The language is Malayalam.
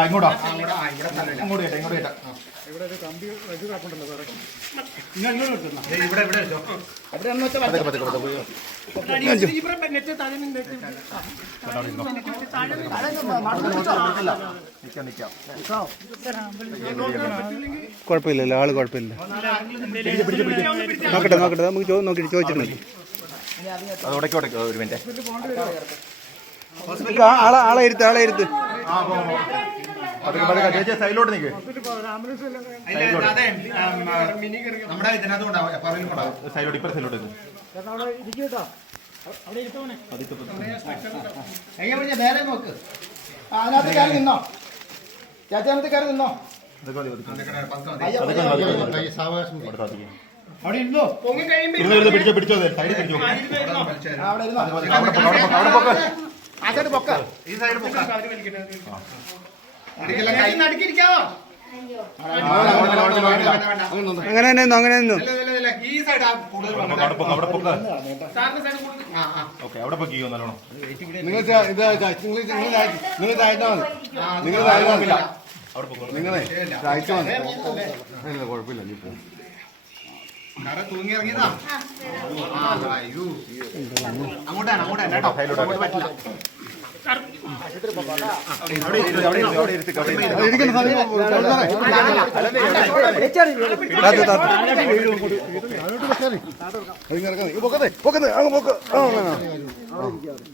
ഇങ്ങോട്ടാ. അങ്ങോട്ട് കേട്ടെ ഇങ്ങോട്ട് കേട്ടോ. ഇവിടെ ഒരു കമ്പി ഇത് സാറേ ഇവിടെ ഇവിടെ നിക്കാം നിക്കാം കുഴപ്പമില്ലല്ലോ ആൾ കുഴപ്പമില്ല. നോക്കട്ടെ നോക്കട്ടെ നമുക്ക് ചോ നോക്കിയിട്ട് ചോദിച്ചിട്ട് മതി. അത് ഉടക്കി ഉടക്കി ഒരു മിനിറ്റ്. ആളെ ആളെ ഇരുത്ത് ആളെ ഇരുത്ത്. ചേച്ചി സൈഡിലോട്ട് നിൽക്ക് നേരെ നോക്ക്. അതിനകത്ത് കയറി നിന്നോ. ചേച്ചനകത്ത് കയറി നിന്നോ. ഇതൊക്കെ അവിടെ ഇരുന്നോ? പൊങ്ങി കഴിയുമ്പോ പിടിച്ചോ പിടിച്ചോ സൈഡിൽ പിടിച്ചോ. അവിടെ ഇരുന്നോ? അവിടെ പൊക്ക്, അവിടെ പൊക്ക്, ആ സൈഡ് പൊക്ക. ഈ സൈഡ് പൊക്ക. നടുക്കിരിക്കാവോ. അങ്ങനെ തന്നെ നിന്നു, അങ്ങനെ നിന്നു? ഈ സൈഡ് കൂടുതൽ അവിടെ പൊക്ക്, അവിടെ പൊക്ക്. സാറിന്റെ സൈഡ് കൂടുതൽ. ആ ആ. ഓക്കെ അവിടെ പൊക്ക് നല്ലോണം. നിങ്ങൾ ഇത് നിങ്ങൾ നിങ്ങൾ നിങ്ങൾ താഴ്ത്താൽ മതി. നിങ്ങളെ താഴ്ത്താൽ മതി. കുഴപ്പമില്ല നീ പോകും അയ്യോ. അങ്ങോട്ടാണ് അങ്ങോട്ടാണ് കേട്ടോ അങ്ങോട്ട് പറ്റില്ല പോക്ക്.